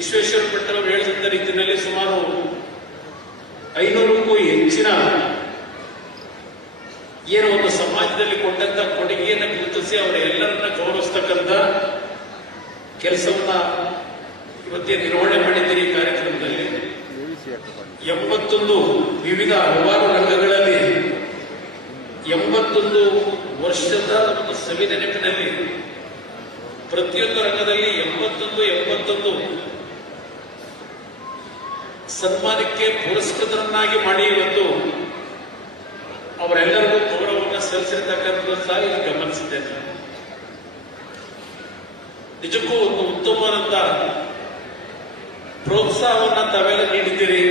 ವಿಶ್ವೇಶ್ವರ ಭಟ್ಟರು ಹೇಳಿದಂತ ರೀತಿಯಲ್ಲಿ ಸುಮಾರು 500ಕ್ಕೂ ಹೆಚ್ಚಿನ ಏನು ಒಂದು ಸಮಾಜದಲ್ಲಿ ಕೊಟ್ಟಂತ ಕೊಡುಗೆಯನ್ನು ಗುರುತಿಸಿ ಅವರ ಎಲ್ಲರನ್ನ ಗೌರವಿಸ್ತಕ್ಕಂಥ ಕೆಲಸವನ್ನ ಇವತ್ತೇ ನಿರ್ವಹಣೆ ಮಾಡಿದ್ದೀರಿ. ಈ ಕಾರ್ಯಕ್ರಮದಲ್ಲಿ 81 ವಿವಿಧ ಹಲವಾರು ರಂಗಗಳಲ್ಲಿ 81 ವರ್ಷದ ಒಂದು ಸವಿ ನೆನಪಿನಲ್ಲಿ ಪ್ರತಿಯೊಂದು ರಂಗದಲ್ಲಿ 81 ಸನ್ಮಾನಕ್ಕೆ ಪುರಸ್ಕೃತರನ್ನಾಗಿ ಮಾಡಿ ಇವತ್ತು ಅವರೆಲ್ಲರಿಗೂ ಗೌರವವನ್ನು ಸಲ್ಲಿಸಿರ್ತಕ್ಕಂಥದ್ದು ಸಹ ಇಲ್ಲಿ ಗಮನಿಸಿದ್ದೇನೆ. ನಿಜಕ್ಕೂ ಒಂದು ಉತ್ತಮವಾದಂತ ಪ್ರೋತ್ಸಾಹವನ್ನು ತಾವೆಲ್ಲ ನೀಡಿದ್ದೀರಿ.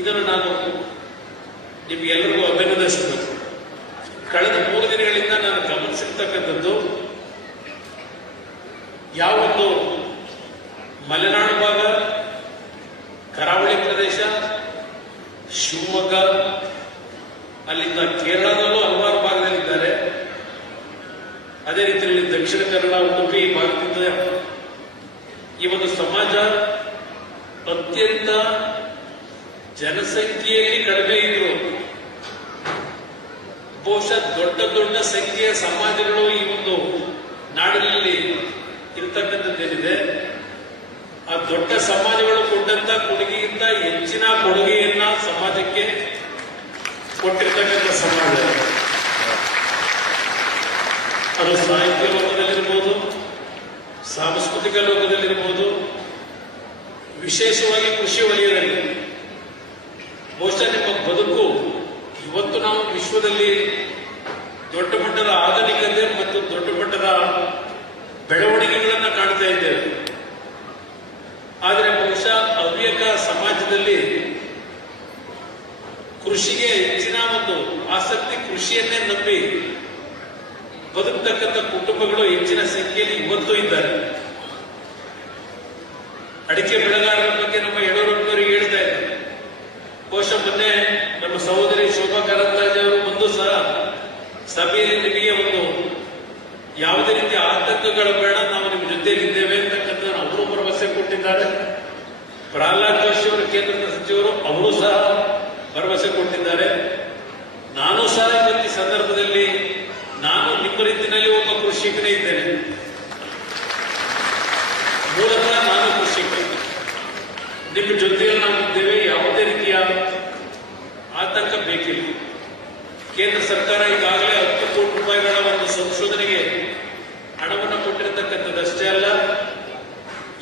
ಇದನ್ನು ನಾನು ನಿಮ್ಗೆಲ್ಲರಿಗೂ ಅಭಿನಂದಿಸಬೇಕು. ಕಳೆದ 3 ದಿನಗಳಿಂದ ನಾನು ಗಮನಿಸಿರ್ತಕ್ಕಂಥದ್ದು ಯಾವೊಂದು ಮಲೆನಾಡು ಭಾಗ, ಕರಾವಳಿ ಪ್ರದೇಶ, ಶಿವಮೊಗ್ಗ, ಅಲ್ಲಿಂದ ಕೇರಳದಲ್ಲೂ ಹಲವಾರು ಭಾಗದಲ್ಲಿದ್ದಾರೆ. ಅದೇ ರೀತಿಯಲ್ಲಿ ದಕ್ಷಿಣ ಕನ್ನಡ, ಉಡುಪಿ ಭಾಗದಿಂದ ಈ ಒಂದು ಸಮಾಜ ಅತ್ಯಂತ ಜನಸಂಖ್ಯೆಯಲ್ಲಿ ಕಡಿಮೆ ಇದ್ರು. ಬಹುಶಃ ದೊಡ್ಡ ಸಂಖ್ಯೆಯ ಸಮಾಜಗಳು ಈ ಒಂದು ನಾಡಿನಲ್ಲಿ ಇರ್ತಕ್ಕಂಥದ್ದೇನಿದೆ, ಆ ದೊಡ್ಡ ಸಮಾಜಗಳು ಕೊಟ್ಟಂತ ಕೊಡುಗೆಗಿಂತ ಹೆಚ್ಚಿನ ಕೊಡುಗೆಯನ್ನ ಸಮಾಜಕ್ಕೆ ಕೊಟ್ಟಿರ್ತಕ್ಕಂಥ ಸಮಾಜ. ಅದು ಸಾಹಿತ್ಯ ಲೋಕದಲ್ಲಿರ್ಬೋದು, ಸಾಂಸ್ಕೃತಿಕ ಲೋಕದಲ್ಲಿರ್ಬೋದು, ವಿಶೇಷವಾಗಿ ಕೃಷಿ ವಲಯದಲ್ಲಿ. ಬಹುಶಃ ನಿಮ್ಮ ಬದುಕು ಇವತ್ತು ನಾವು ವಿಶ್ವದಲ್ಲಿ ದೊಡ್ಡ ಮಟ್ಟದ ಆಧುನಿಕತೆ ಮತ್ತು ದೊಡ್ಡ ಮಟ್ಟದ ಬೆಳವಣಿಗೆಗಳನ್ನು ಕಾಣ್ತಾ ಇದ್ದೇವೆ. ಆದರೆ ಬಹುಶಃ ಹವ್ಯಕ ಸಮಾಜದಲ್ಲಿ ಕೃಷಿಗೆ ಹೆಚ್ಚಿನ ಒಂದು ಆಸಕ್ತಿ, ಕೃಷಿಯನ್ನೇ ನಂಬಿ ಬದುಕತಕ್ಕಂಥ ಕುಟುಂಬಗಳು ಹೆಚ್ಚಿನ ಸಂಖ್ಯೆಯಲ್ಲಿ ಇವತ್ತು ಇದ್ದಾರೆ. ಅಡಿಕೆ ಬೆಳೆಗಾರರ ಬಗ್ಗೆ ನಮ್ಮ ಯಡೂರಪ್ಪನವರು ಹೇಳ್ತಾ ಇದ್ದಾರೆ. ಬಹುಶಃ ಮೊನ್ನೆ ನಮ್ಮ ಸಹೋದರಿ ಶೋಭಾ ಕರಂದ್ಲಾಜೆ ಅವರು ಮುಂದೆ ಸಹ ಸಭೆಯಲ್ಲಿ ನಿಮಗೆ ಒಂದು ಯಾವುದೇ ರೀತಿಯ ಆತಂಕಗಳು ಬೇಡ, ನಾವು ನಿಮ್ಮ ಜೊತೆಯಲ್ಲಿದ್ದೇವೆ ಅಂತಕ್ಕಂಥ ಅವರು ಭರವಸೆ ಕೊಟ್ಟಿದ್ದಾರೆ. ಪ್ರಹ್ಲಾದ್ ಜೋಶಿ ಅವರು ಕೇಂದ್ರದ ಸಚಿವರು ಅವರು ಸಹ ಭರವಸೆ ಕೊಟ್ಟಿದ್ದಾರೆ. ನಾನು ಸಹ ಇವತ್ತು ಈ ಸಂದರ್ಭದಲ್ಲಿ ನಾನು ನಿಮ್ಮ ರೀತಿಯಲ್ಲಿ ಒಬ್ಬ ಕೃಷಿಕನೇ ಇದ್ದೇನೆ. ಮೂಲತಃ ನಾನು ಕೃಷಿಕ, ನಿಮ್ಮ ಜೊತೆಯಲ್ಲಿ ನಾವು ಇದ್ದೇವೆ. ಯಾವುದೇ ರೀತಿಯ ಆತಂಕ ಬೇಕಿಲ್ಲ. ಕೇಂದ್ರ ಸರ್ಕಾರ ಈಗಾಗಲೇ 10 ಕೋಟಿ ರೂಪಾಯಿಗಳ ಒಂದು ಸಂಶೋಧನೆಗೆ ಹಣವನ್ನು ಕೊಟ್ಟಿರತಕ್ಕಂಥದ್ದಷ್ಟೇ ಅಲ್ಲ,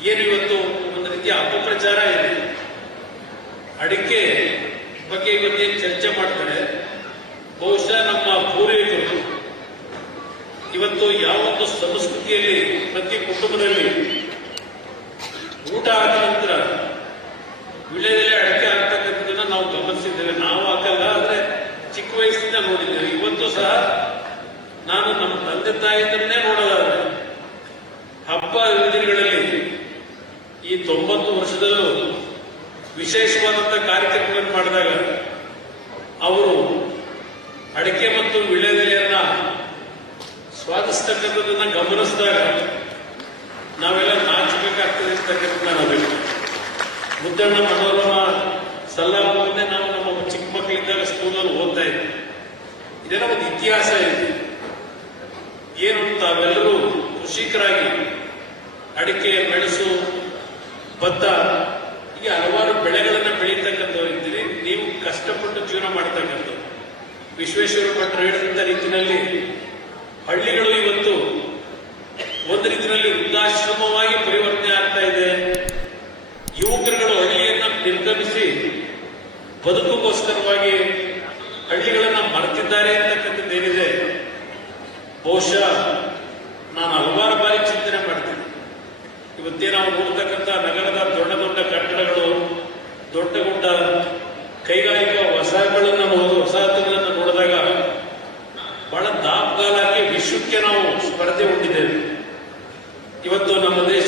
ಏನು ಇವತ್ತು ಒಂದು ರೀತಿಯ ಅಪಪ್ರಚಾರ ಇದೆ. ಅಡಿಕೆ ಬಗ್ಗೆ ಇವತ್ತೇನು ಚರ್ಚೆ ಮಾಡ್ತಾರೆ, ಬಹುಶಃ ನಮ್ಮ ಪೂರ್ವಿಕರು ಇವತ್ತು ಯಾವೊಂದು ಸಂಸ್ಕೃತಿಯಲ್ಲಿ ಪ್ರತಿ ಕುಟುಂಬದಲ್ಲಿ ಊಟ ಆದ ನಂತರ ವಿಳೆದೆಲೆ ಅಡಿಕೆ ಆಗ್ತಕ್ಕಂಥದ್ದನ್ನ ನಾವು ಗಮನಿಸಿದ್ದೇವೆ. ನಾವು ಹಾಕಲ್ಲ, ಆದ್ರೆ ಚಿಕ್ಕ ವಯಸ್ಸಿಂದ ನೋಡಿದ್ದೇವೆ. ಇವತ್ತು ಸಹ ನಾನು ನಮ್ಮ ತಂದೆ ತಾಯಿಯನ್ನೇ ನೋಡೋದಾದ್ರೆ ಹಬ್ಬ ಹರಿದಿನಗಳಲ್ಲಿ ಈ 90 ವರ್ಷದಲ್ಲೂ ವಿಶೇಷವಾದಂಥ ಕಾರ್ಯಕ್ರಮಗಳನ್ನು ಮಾಡಿದಾಗ ಅವರು ಅಡಿಕೆ ಮತ್ತು ವಿಳೆದೆಲೆಯನ್ನ ಸ್ವಾದಿಸ್ತಕ್ಕಂಥದ್ದನ್ನ ಗಮನಿಸಿದಾಗ ನಾವೆಲ್ಲ ನಾಚಬೇಕಾಗ್ತದೆ ಅಂತಕ್ಕಂಥ ನಾವು ಮುದ್ದಣ್ಣ ಮನೋರಮ ಸಲ್ಲಾಪವನ್ನೇ ನಾವು ನಮ್ಮ ಚಿಕ್ಕ ಮಕ್ಕಳಿದ್ದಾಗ ಸ್ಕೂಲಲ್ಲಿ ಓದ್ತಾ ಇದ್ವಿ. ಇದೆಲ್ಲ ಒಂದು ಇತಿಹಾಸ ಇದೆ. ಏನು ತಾವೆಲ್ಲರೂ ಕೃಷಿಕರಾಗಿ ಅಡಿಕೆ, ಮೆಣಸು, ಭತ್ತ ಹೀಗೆ ಹಲವಾರು ಬೆಳೆಗಳನ್ನು ಬೆಳೀತಕ್ಕಂಥವ್ರು ಇದ್ದೀರಿ. ನೀವು ಕಷ್ಟಪಟ್ಟು ಜೀವನ ಮಾಡ್ತಕ್ಕಂಥವ್ರು. ವಿಶ್ವೇಶ್ವರ ಭಟ್ಟರು ಹೇಳಿದಂಥ ರೀತಿಯಲ್ಲಿ ಹಳ್ಳಿಗಳು ಇವತ್ತು ಒಂದು ರೀತಿಯಲ್ಲಿ ವೃದ್ಧಾಶ್ರಮವಾಗಿ ಪರಿವರ್ತನೆ ಆಗ್ತಾ ಇದೆ. ಯುವಕರುಗಳು ಹಳ್ಳಿಯನ್ನ ನಿರ್ಗಮಿಸಿ ಬದುಕುಗೋಸ್ಕರವಾಗಿ ಹಳ್ಳಿಗಳನ್ನ ಮರೆತಿದ್ದಾರೆ ಅಂತಕ್ಕಂಥದ್ದೇನಿದೆ, ಬಹುಶಃ ನಾನು ಹಲವಾರು ಬಾರಿ ಚಿಂತನೆ ಮಾಡ್ತೀನಿ. ಇವತ್ತೇ ನಾವು ನೋಡ್ತಕ್ಕಂಥ ನಗರದ ದೊಡ್ಡ ಕಟ್ಟಡಗಳು, ದೊಡ್ಡ ಗುಡ್ಡ ಕೈಗಾರಿಕಾ ವಸಾಹತುಗಳನ್ನು ನೋಡಿದಾಗ ಬಹಳ ದಾಪಗಾಲಕ್ಕೆ ವಿಶ್ವಕ್ಕೆ ನಾವು ಸ್ಪರ್ಧೆ ಹೊಂದಿದ್ದೇವೆ. ಇವತ್ತು ನಮ್ಮ ದೇಶ